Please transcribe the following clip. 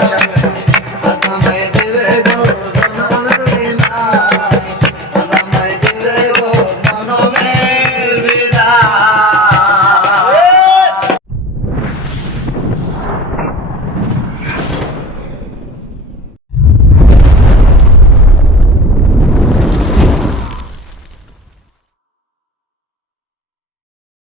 Gracias.